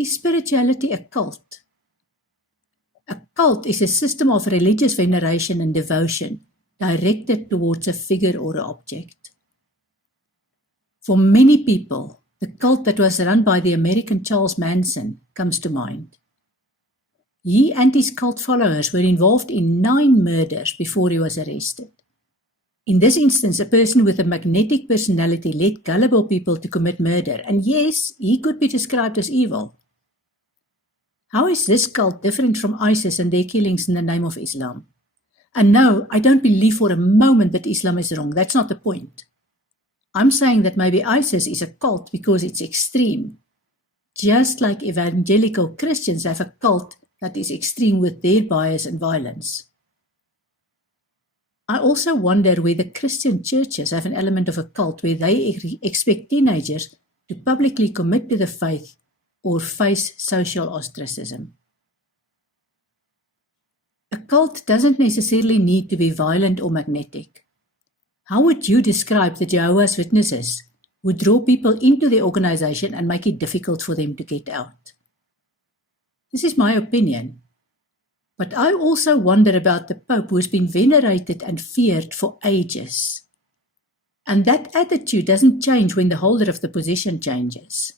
Is spirituality a cult? A cult is a system of religious veneration and devotion directed towards a figure or an object. For many people, the cult that was run by the American Charles Manson comes to mind. He and his cult followers were involved in 9 murders before he was arrested. In this instance, a person with a magnetic personality led gullible people to commit murder, and yes, he could be described as evil. How is this cult different from ISIS and their killings in the name of Islam? And no, I don't believe for a moment that Islam is wrong. That's not the point. I'm saying that maybe ISIS is a cult because it's extreme, just like evangelical Christians have a cult that is extreme with their bias and violence. I also wonder whether Christian churches have an element of a cult where they expect teenagers to publicly commit to the faith or face social ostracism. A cult doesn't necessarily need to be violent or magnetic. How would you describe the Jehovah's Witnesses who draw people into their organization and make it difficult for them to get out? This is my opinion. But I also wonder about the Pope who has been venerated and feared for ages. And that attitude doesn't change when the holder of the position changes.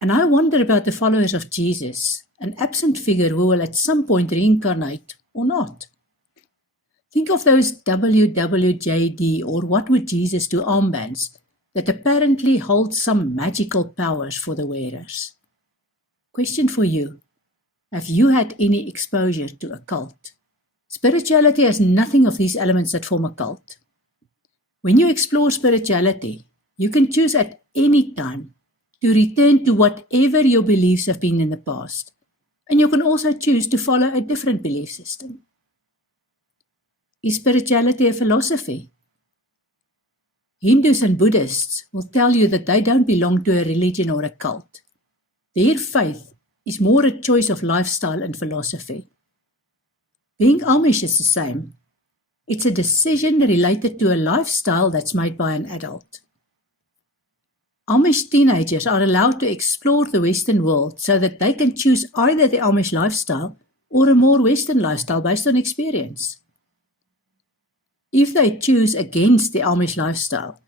And I wonder about the followers of Jesus, an absent figure who will at some point reincarnate or not. Think of those WWJD or What Would Jesus Do armbands that apparently hold some magical powers for the wearers. Question for you. Have you had any exposure to a cult? Spirituality has nothing of these elements that form a cult. When you explore spirituality, you can choose at any time to return to whatever your beliefs have been in the past, and you can also choose to follow a different belief system. Is spirituality a philosophy? Hindus and Buddhists will tell you that they don't belong to a religion or a cult. Their faith is more a choice of lifestyle and philosophy. Being Amish is the same. It's a decision related to a lifestyle that's made by an adult. Amish teenagers are allowed to explore the Western world so that they can choose either the Amish lifestyle or a more Western lifestyle based on experience. If they choose against the Amish lifestyle,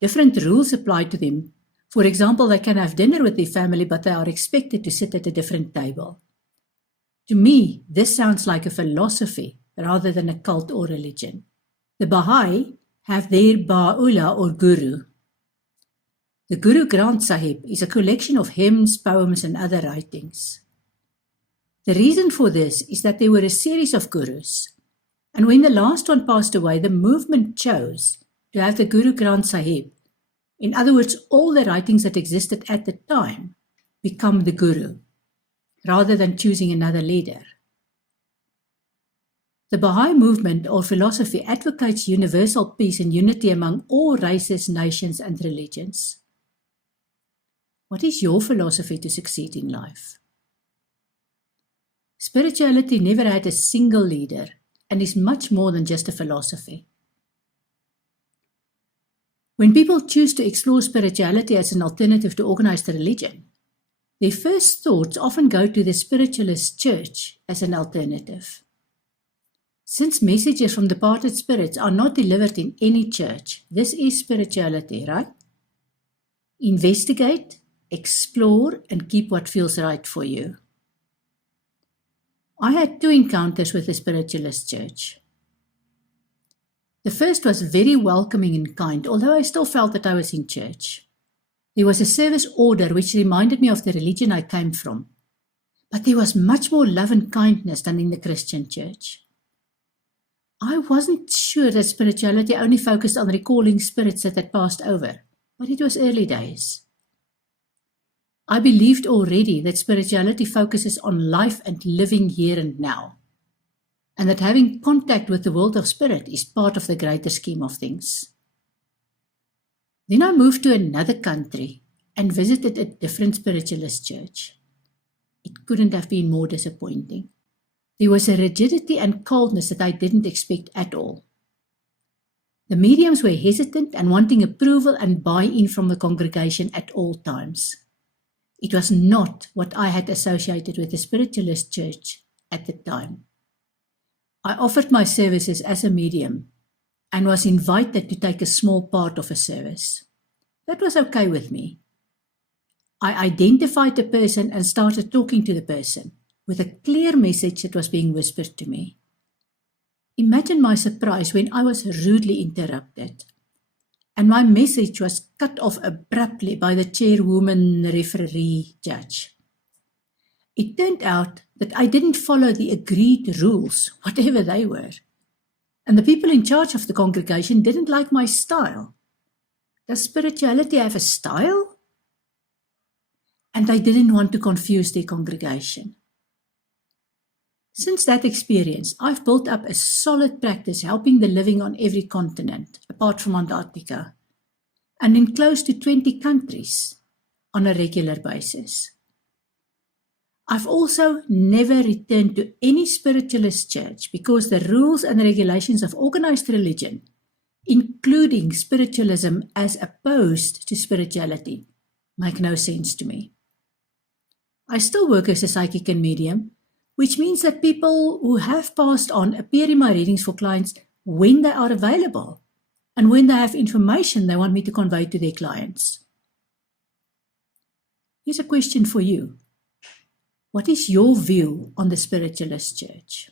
different rules apply to them. For example, they can have dinner with their family, but they are expected to sit at a different table. To me, this sounds like a philosophy rather than a cult or religion. The Baha'i have their Ba'ullah or guru. The Guru Granth Sahib is a collection of hymns, poems, and other writings. The reason for this is that there were a series of gurus, and when the last one passed away, the movement chose to have the Guru Granth Sahib, in other words, all the writings that existed at the time, become the guru, rather than choosing another leader. The Baha'i movement or philosophy advocates universal peace and unity among all races, nations, and religions. What is your philosophy to succeed in life? Spirituality never had a single leader and is much more than just a philosophy. When people choose to explore spirituality as an alternative to organized religion, their first thoughts often go to the spiritualist church as an alternative. Since messages from departed spirits are not delivered in any church, this is spirituality, right? Investigate, explore, and keep what feels right for you. I had 2 encounters with the spiritualist church. The first was very welcoming and kind, although I still felt that I was in church. There was a service order which reminded me of the religion I came from, but there was much more love and kindness than in the Christian church. I wasn't sure that spirituality only focused on recalling spirits that had passed over, but it was early days. I believed already that spirituality focuses on life and living here and now, and that having contact with the world of spirit is part of the greater scheme of things. Then I moved to another country and visited a different spiritualist church. It couldn't have been more disappointing. There was a rigidity and coldness that I didn't expect at all. The mediums were hesitant and wanting approval and buy-in from the congregation at all times. It was not what I had associated with the spiritualist church at the time. I offered my services as a medium and was invited to take a small part of a service. That was okay with me. I identified the person and started talking to the person with a clear message that was being whispered to me. Imagine my surprise when I was rudely interrupted and my message was cut off abruptly by the chairwoman referee judge. It turned out that I didn't follow the agreed rules, whatever they were, and the people in charge of the congregation didn't like my style. Does spirituality have a style? And they didn't want to confuse their congregation. Since that experience, I've built up a solid practice helping the living on every continent, apart from Antarctica, and in close to 20 countries on a regular basis. I've also never returned to any spiritualist church because the rules and regulations of organized religion, including spiritualism as opposed to spirituality, make no sense to me. I still work as a psychic and medium, which means that people who have passed on appear in my readings for clients when they are available and when they have information they want me to convey to their clients. Here's a question for you. What is your view on the spiritualist church?